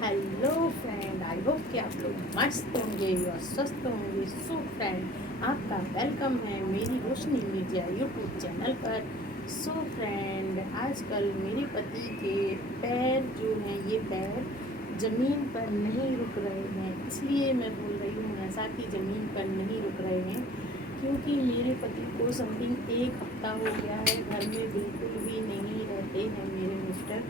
Hello friend, I hope कि आप लोग मस्त होंगे और स्वस्थ होंगे। सो फ्रेंड, आपका वेलकम है मेरी रोशनी मीडिया यूट्यूब चैनल पर। सो फ्रेंड, आजकल मेरे पति के पैर जो हैं, ये पैर ज़मीन पर नहीं रुक रहे हैं। इसलिए मैं बोल रही हूँ ऐसा कि ज़मीन पर नहीं रुक रहे हैं, क्योंकि मेरे पति को समथिंग एक हफ्ता हो गया है घर में बिल्कुल भी नहीं रहते हैं। मेरे मिस्टर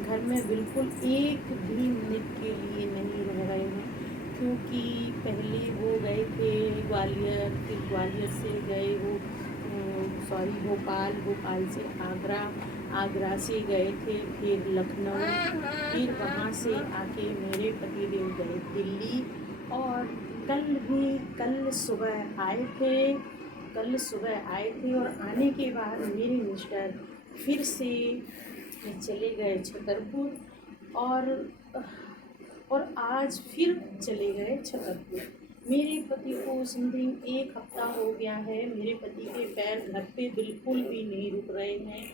घर में बिल्कुल एक भी मिनट के लिए नहीं रह रहे हैं, क्योंकि पहले वो गए थे ग्वालियर, फिर ग्वालियर से गए वो भोपाल, भोपाल से आगरा, आगरा से गए थे फिर लखनऊ, फिर वहाँ से आके मेरे पतिदेव गए दिल्ली। और कल सुबह आए थे, और आने के बाद मेरे मिस्टर फिर से चले गए छतरपुर। और आज फिर चले गए छतरपुर। मेरे पति को समथिंग एक हफ्ता हो गया है, मेरे पति के पैर घर पे बिल्कुल भी नहीं रुक रहे हैं।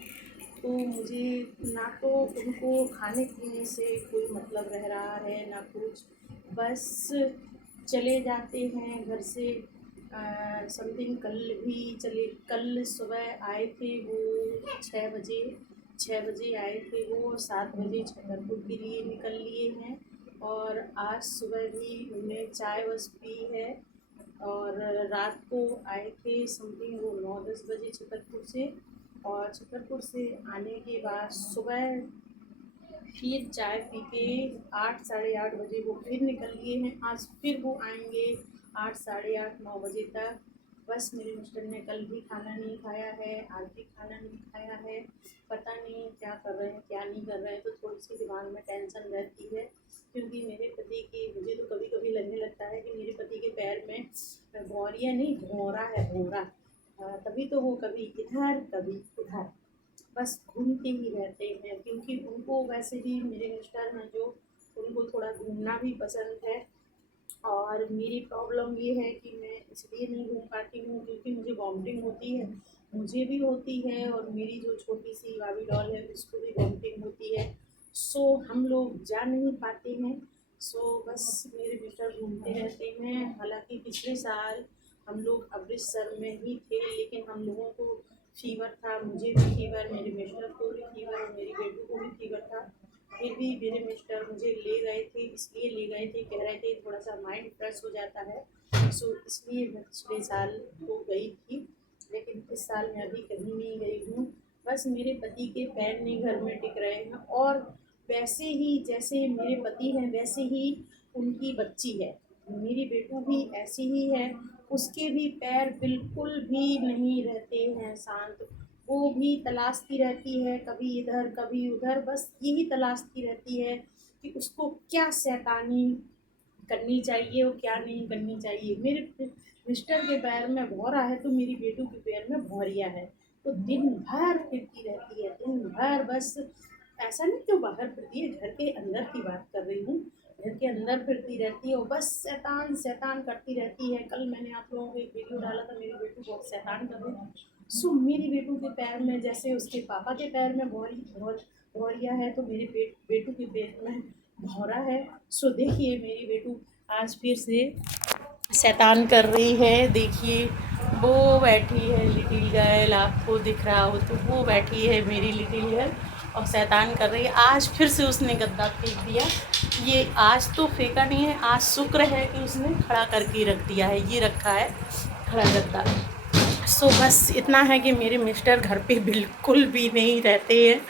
तो मुझे ना तो उनको खाने पीने से कोई मतलब रह रहा है ना कुछ, बस चले जाते हैं घर से। समथिंग कल सुबह आए थे वो 6 बजे, 6 बजे आए थे वो, 7 बजे छतरपुर के लिए निकल लिए हैं। और आज सुबह भी उन्होंने चाय बस पी है। और रात को आए थे समथिंग वो 9-10 बजे छतरपुर से। और छतरपुर से आने के बाद सुबह फिर चाय पी के 8 साढ़े 8 बजे वो फिर निकल लिए हैं। आज फिर वो आएंगे 8 साढ़े 8 9 बजे तक। बस मेरे मिस्टर ने कल भी खाना नहीं खाया है, आज भी खाना नहीं खाया है। पता नहीं क्या कर रहे हैं क्या नहीं कर रहे हैं, तो थोड़ी सी दिमाग में टेंशन रहती है। क्योंकि मेरे पति की, मुझे तो कभी कभी लगने लगता है कि मेरे पति के पैर में भौरिया नहीं भौरा है, भौरा। तभी तो वो कभी इधर कभी उधर बस घूमते ही रहते हैं। क्योंकि उनको वैसे भी, मेरे मिस्टर हैं जो, उनको थोड़ा घूमना भी पसंद है। और मेरी प्रॉब्लम ये है कि मैं इसलिए नहीं घूम पाती हूँ क्योंकि मुझे वॉमिटिंग होती है, मुझे भी होती है और मेरी जो छोटी सी बाबी डॉल है उसको भी वॉमिटिंग होती है। सो हम लोग जा नहीं पाते हैं। सो बस मेरे मिस्टर घूमते रहते हैं। हालांकि पिछले साल हम लोग अमृतसर में ही थे, लेकिन हम लोगों को फीवर था, मुझे भी फीवर, मेरे मिस्टर को भी फीवर और मेरी बेटी को भी फीवर था। फिर भी मेरे मिस्टर मुझे ले गए थे, इसलिए ले गए थे, कह रहे थे थोड़ा सा माइंड फ्रेश हो जाता है। सो इसलिए मैं पिछले साल तो गई थी, लेकिन इस साल मैं अभी कहीं नहीं गई हूँ। बस मेरे पति के पैर नहीं घर में टिक रहे हैं। और वैसे ही जैसे मेरे पति हैं वैसे ही उनकी बच्ची है, मेरी बेटू भी ऐसी ही है। उसके भी पैर बिल्कुल भी नहीं रहते हैं शांत। वो भी तलाशती रहती है, कभी इधर कभी उधर, बस यही तलाशती रहती है कि उसको क्या शैतानी करनी चाहिए और क्या नहीं करनी चाहिए। मेरे मिस्टर के पैर में भौरा है तो मेरी बेटू के पैर में भौरिया है। तो दिन भर फिरती रहती है, दिन भर बस। ऐसा नहीं क्यों बाहर फिरती है, घर के अंदर की बात कर रही हूँ। घर के अंदर फिरती रहती है और बस शैतान शैतान करती रहती है। कल मैंने आप लोगों को एक वीडियो डाला था, मेरी बेटू बहुत शैतान कर रही है। सो मेरी बेटू के पैर में जैसे उसके पापा के पैर में भौरिया है, तो मेरे बेटू के पैर में भौरा है। सो देखिए मेरी बेटू आज फिर से शैतान कर रही है। देखिए वो बैठी है लिटिल गर्ल, आपको दिख रहा हो तो वो बैठी है मेरी लिटिल गर्ल और शैतान कर रही है। आज फिर से उसने गद्दा फेंक दिया। ये आज तो फेंका नहीं है, आज शुक्र है कि उसने खड़ा करके रख दिया है, ये रखा है खड़ा गद्दा। सो बस इतना है कि मेरे मिस्टर घर पे बिल्कुल भी नहीं रहते हैं।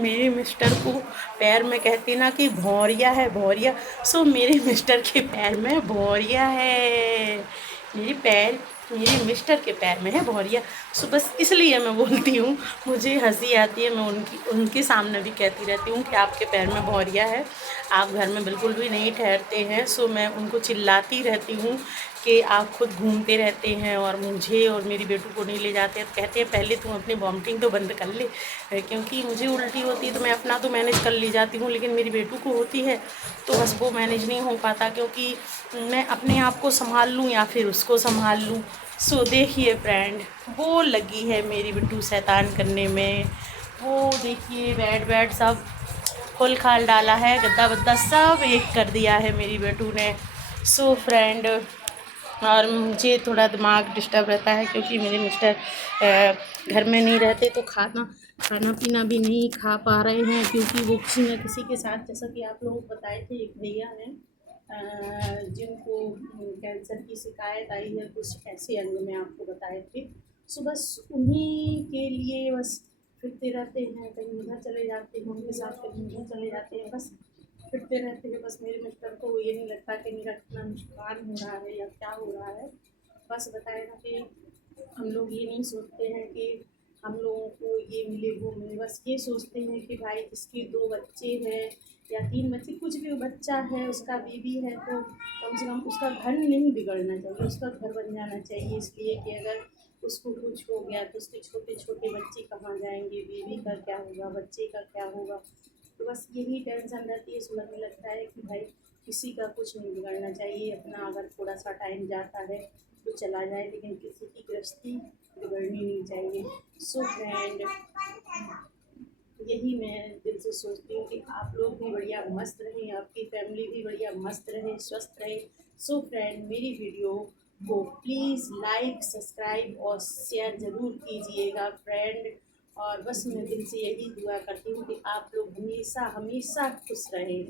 मेरे मिस्टर को पैर में कहते ना कि भौरिया है, भौरिया। सो मेरे मिस्टर के पैर में भौरिया है, मेरे मिस्टर के पैर में है भौरिया। सो बस इसलिए मैं बोलती हूँ, मुझे हंसी आती है। मैं उनके सामने भी कहती रहती हूँ कि आपके पैर में भौरिया है, आप घर में बिल्कुल भी नहीं ठहरते हैं। सो मैं उनको चिल्लाती रहती हूँ कि आप खुद घूमते रहते हैं और मुझे और मेरी बेटू को नहीं ले जाते हैं। तो कहते हैं पहले तुम अपनी वॉमिटिंग तो बंद कर ले, क्योंकि मुझे उल्टी होती है तो मैं अपना तो मैनेज कर ली जाती हूँ, लेकिन मेरी बेटू को होती है तो बस वो मैनेज नहीं हो पाता, क्योंकि मैं अपने आप को संभाल लूँ या फिर उसको संभाल लूँ। सो देखिए फ्रेंड, वो लगी है मेरी बेटू शैतान करने में। वो देखिए बेड सब खोल खाल डाला है, गद्दा वद्दा सब एक कर दिया है मेरी बेटू ने। सो फ्रेंड, और मुझे थोड़ा दिमाग डिस्टर्ब रहता है क्योंकि मेरे मिस्टर घर में नहीं रहते, तो खाना पीना भी नहीं खा पा रहे हैं क्योंकि वो किसी न किसी के साथ, जैसा कि आप लोग बताए थे, एक भैया हैं जिनको कैंसर की शिकायत आई है, कुछ ऐसे अंग में आपको बताए थे। सो बस उन्हीं के लिए बस फिरते रहते हैं, कहीं उधर चले जाते हैं उनके साथ, कहीं उधर चले जाते हैं, बस फिरते रहते हैं। बस मेरे मिस्टर को ये नहीं लगता कि मेरा कितना नुकसान हो रहा है या क्या हो रहा है। बस बताए ना कि हम लोग ये नहीं सोचते हैं कि हम लोगों को ये मिले वो मिले, बस ये सोचते हैं कि भाई जिसके 2 बच्चे हैं या 3 बच्चे, कुछ भी बच्चा है, उसका बीवी है, तो कम से कम उसका घर नहीं बिगड़ना चाहिए, उसका घर बन जाना चाहिए। इसलिए कि अगर उसको कुछ हो गया तो उसके छोटे छोटे बच्चे कहाँ जाएंगे, बीवी का क्या होगा, बच्चे का क्या होगा। तो बस यही टेंशन रहती है। सुबह में लगता है कि भाई किसी का कुछ नहीं बिगड़ना चाहिए, अपना अगर थोड़ा सा टाइम जाता है तो चला जाए, लेकिन किसी की गृहस्थी बिगड़नी नहीं चाहिए। सो फ्रेंड, यही मैं दिल से सोचती हूँ कि आप लोग भी बढ़िया मस्त रहें, आपकी फैमिली भी बढ़िया मस्त रहे, स्वस्थ रहे। सो फ्रेंड, मेरी वीडियो को प्लीज़ लाइक, सब्सक्राइब और शेयर ज़रूर कीजिएगा फ्रेंड। और बस मैं दिल से यही दुआ करती हूँ कि आप लोग हमेशा हमेशा खुश रहें।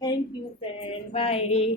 Thank you friend, bye.